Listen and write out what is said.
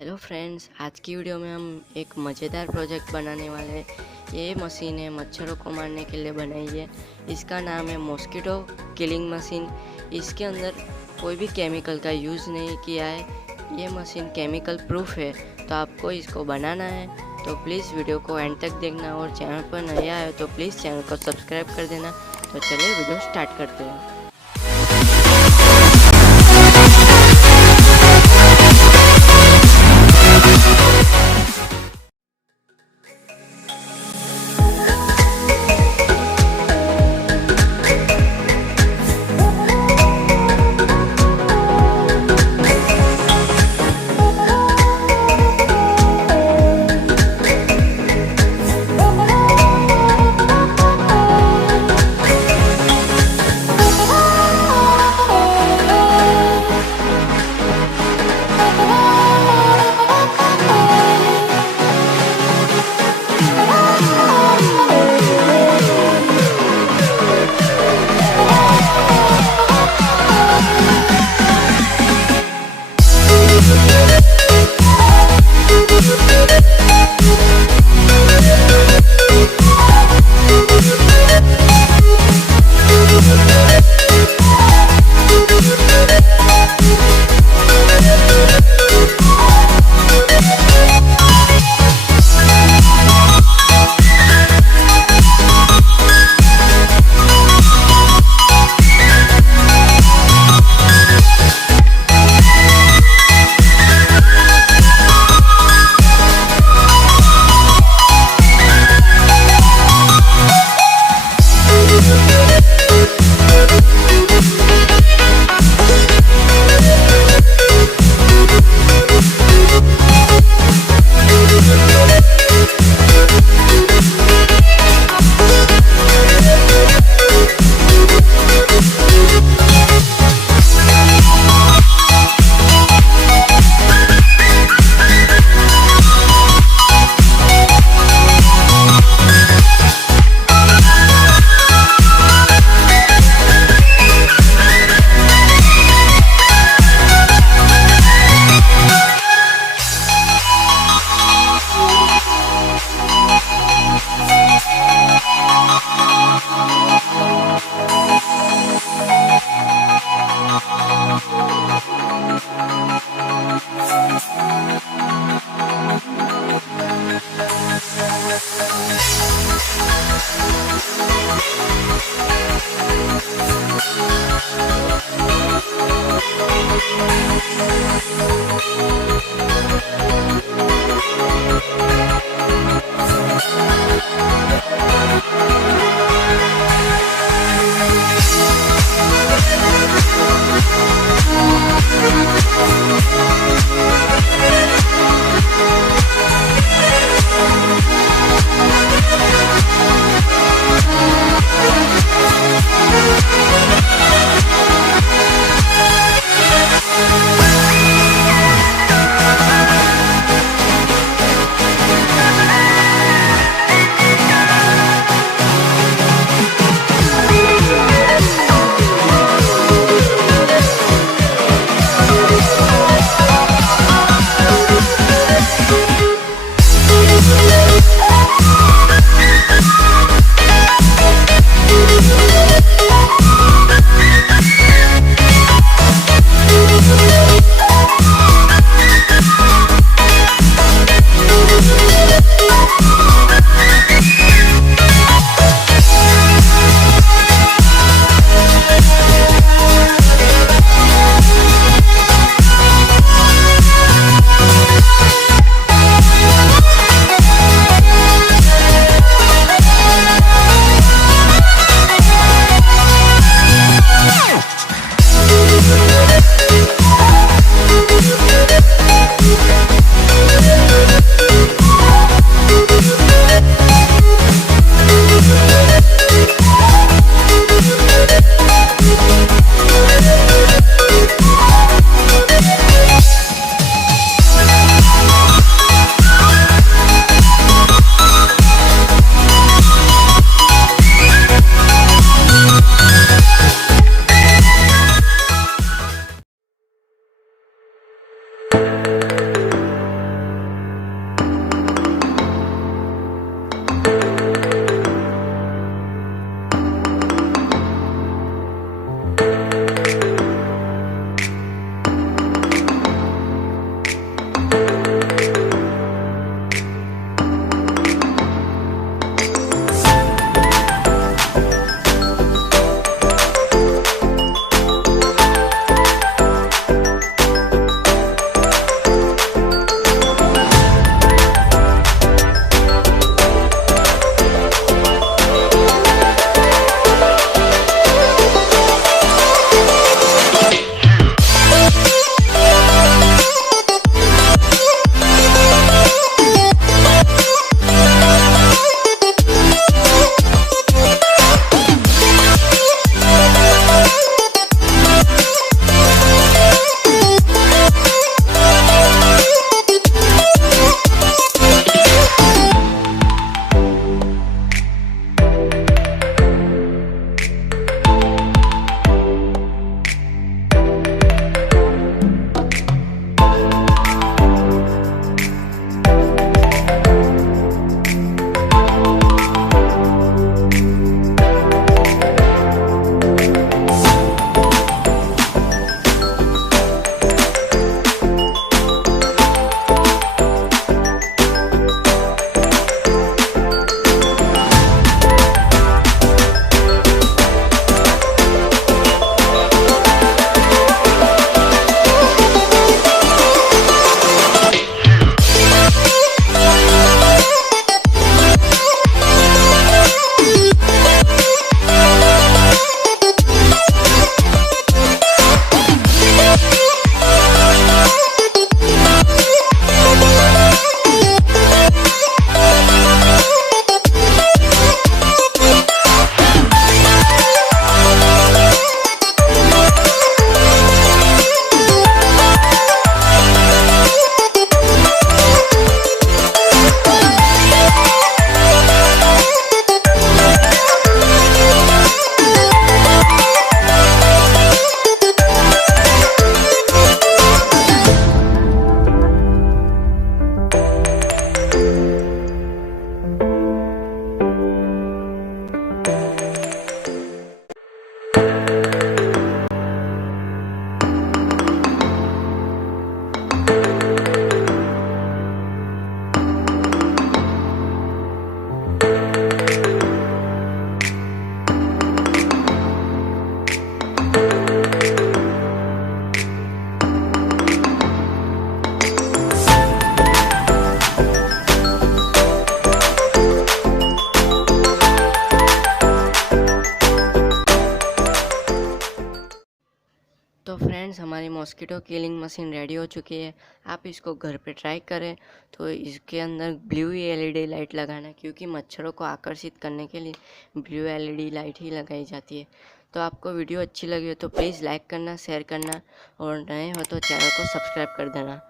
Hello friends, आज की वीडियो में हम एक मज़ेदार प्रोजेक्ट बनाने वाले हैं। ये मशीन है मच्छरों को मारने के लिए बनाई है। इसका नाम है मॉस्किटो किलिंग मशीन। इसके अंदर कोई भी केमिकल का यूज़ नहीं किया है। ये मशीन केमिकल प्रूफ है। तो आपको इसको बनाना है तो प्लीज़ वीडियो को एंड तक देखना, और चैनल पर नया है तो प्लीज़ चैनल को सब्सक्राइब कर देना। तो चलिए वीडियो स्टार्ट करते हैं। तो फ्रेंड्स, हमारी मॉस्किटो किलिंग मशीन रेडी हो चुकी है। आप इसको घर पे ट्राई करें तो इसके अंदर ब्लू एलईडी लाइट लगाना, क्योंकि मच्छरों को आकर्षित करने के लिए ब्लू एलईडी लाइट ही लगाई जाती है। तो आपको वीडियो अच्छी लगी हो तो प्लीज़ लाइक करना, शेयर करना और नए हो तो चैनल को सब्सक्राइब कर देना।